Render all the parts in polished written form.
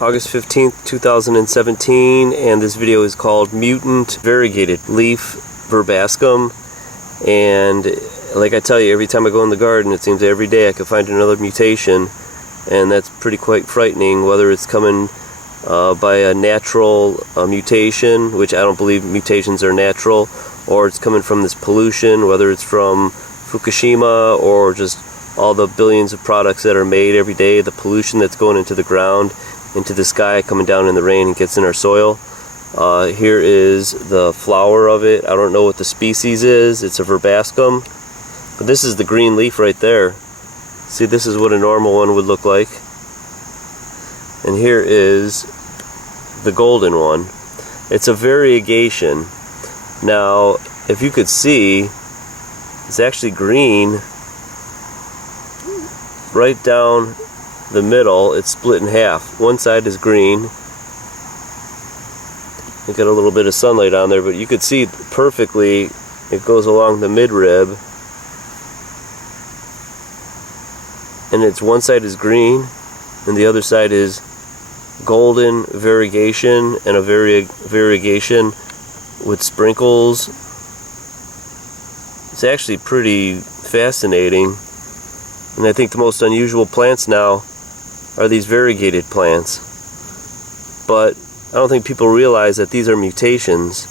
August 15th, 2017, and this video is called Mutant Variegated Leaf Verbascum. And like I tell you, every time I go in the garden, it seems every day I can find another mutation, and that's pretty quite frightening, whether it's coming by a natural mutation, which I don't believe mutations are natural, or it's coming from this pollution, whether it's from Fukushima or just all the billions of products that are made every day, the pollution that's going into the ground, into the sky, coming down in the rain and gets in our soil. Here is the flower of it. I don't know what the species is. It's a Verbascum. But this is the green leaf right there. See, this is what a normal one would look like. And here is the golden one. It's a variegation. Now, if you could see, it's actually green right down the middle. It's split in half. One side is green. You got a little bit of sunlight on there, but you could see perfectly it goes along the midrib. And it's one side is green and the other side is golden variegation, and a variegation with sprinkles. It's actually pretty fascinating. And I think the most unusual plants now are these variegated plants. But I don't think people realize that these are mutations,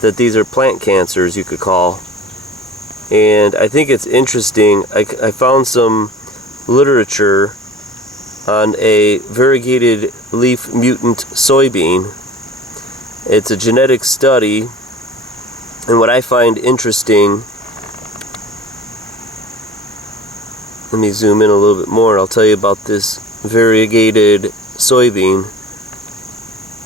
that these are plant cancers, you could call. And I think it's interesting. I found some literature on a variegated leaf mutant soybean. It's a genetic study, and what I find interesting, let me zoom in a little bit more and I'll tell you about this variegated soybean.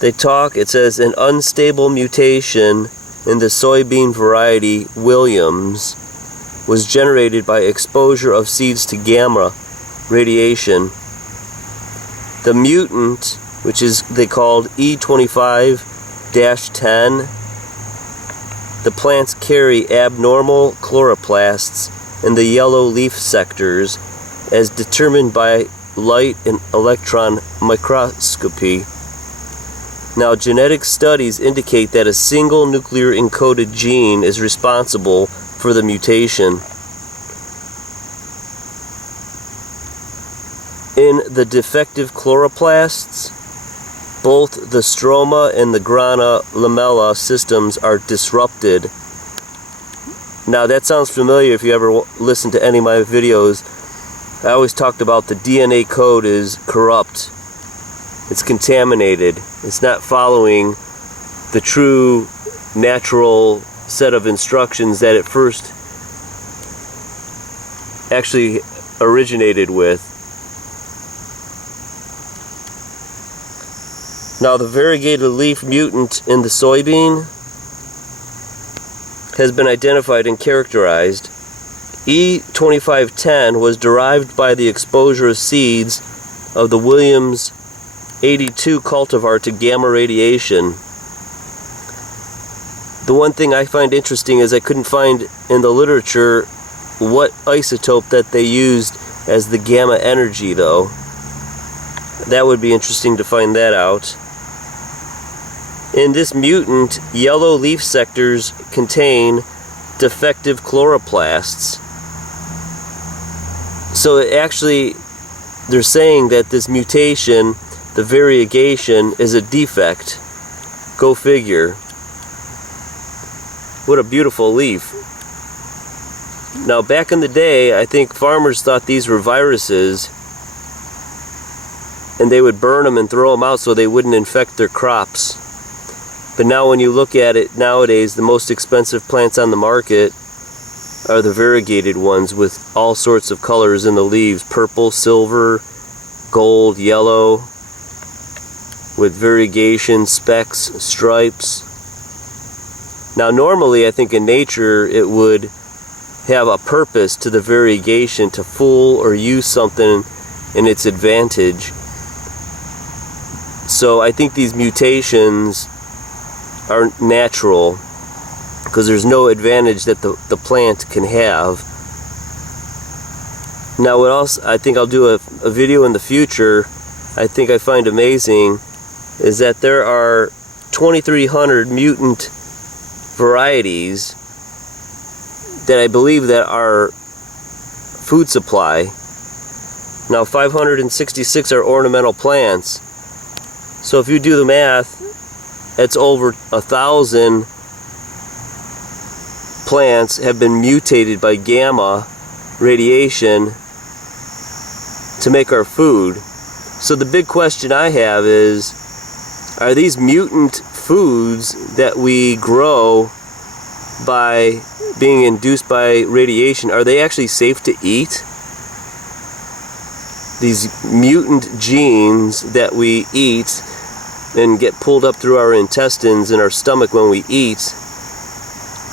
It says an unstable mutation in the soybean variety Williams was generated by exposure of seeds to gamma radiation. The mutant, which is they called E25-10, the plants carry abnormal chloroplasts in the yellow leaf sectors as determined by light and electron microscopy. Now, genetic studies indicate that a single nuclear encoded gene is responsible for the mutation. In the defective chloroplasts, both the stroma and the grana lamella systems are disrupted. Now, that sounds familiar if you ever listen to any of my videos. I always talked about the DNA code is corrupt. It's contaminated. It's not following the true natural set of instructions that it first actually originated with. Now, the variegated leaf mutant in the soybean has been identified and characterized. E2510 was derived by the exposure of seeds of the Williams 82 cultivar to gamma radiation. The one thing I find interesting is I couldn't find in the literature what isotope that they used as the gamma energy, though. That would be interesting to find that out. In this mutant, yellow leaf sectors contain defective chloroplasts. So actually, they're saying that this mutation, the variegation, is a defect. Go figure. What a beautiful leaf. Now, back in the day, I think farmers thought these were viruses, and they would burn them and throw them out so they wouldn't infect their crops. But now when you look at it nowadays, the most expensive plants on the market are the variegated ones with all sorts of colors in the leaves. Purple, silver, gold, yellow, with variegation, specks, stripes. Now normally I think in nature it would have a purpose to the variegation to fool or use something in its advantage. So I think these mutations are natural because there's no advantage that the plant can have. Now what else, I think I'll do a video in the future I think I find amazing is that there are 2,300 mutant varieties that I believe that are food supply. Now 566 are ornamental plants. So if you do the math, that's over 1,000 plants have been mutated by gamma radiation to make our food. So the big question I have is, are these mutant foods that we grow by being induced by radiation, are they actually safe to eat? These mutant genes that we eat and get pulled up through our intestines and our stomach when we eat,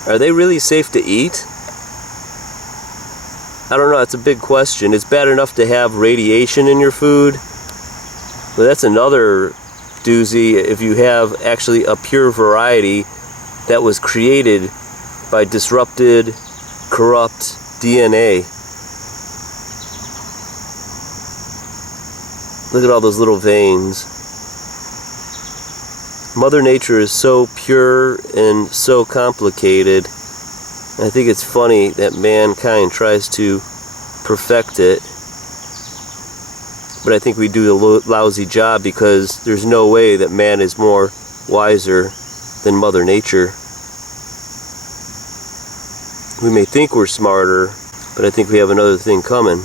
are they really safe to eat? I don't know, that's a big question. It's bad enough to have radiation in your food, but that's another doozy if you have actually a pure variety that was created by disrupted, corrupt DNA. Look at all those little veins. Mother Nature is so pure and so complicated. I think it's funny that mankind tries to perfect it. But I think we do a lousy job because there's no way that man is more wiser than Mother Nature. We may think we're smarter, but I think we have another thing coming.